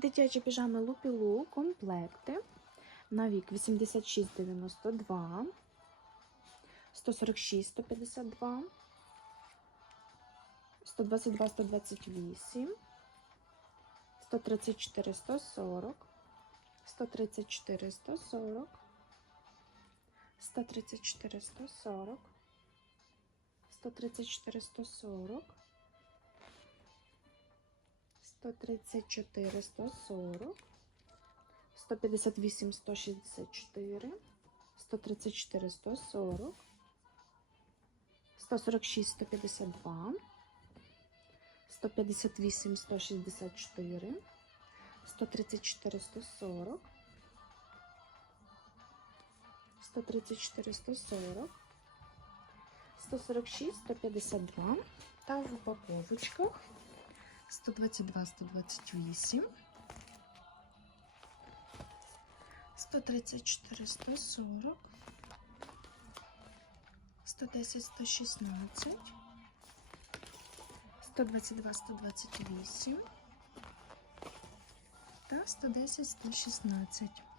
Дитячі піжами Лупілу, комплекти. На вік 86,92, 146, 152, 122, 128, 134, 140, 134, 140, 134, 140, 134, 140, 134, 140, 158, 164, 134, 140, 146, 152, 158, 164, 134, 140, 134, 140, 146, 152 та в упаковочках 122, 128, 134, 140, 110, 116, 122, 128 та 110, 116.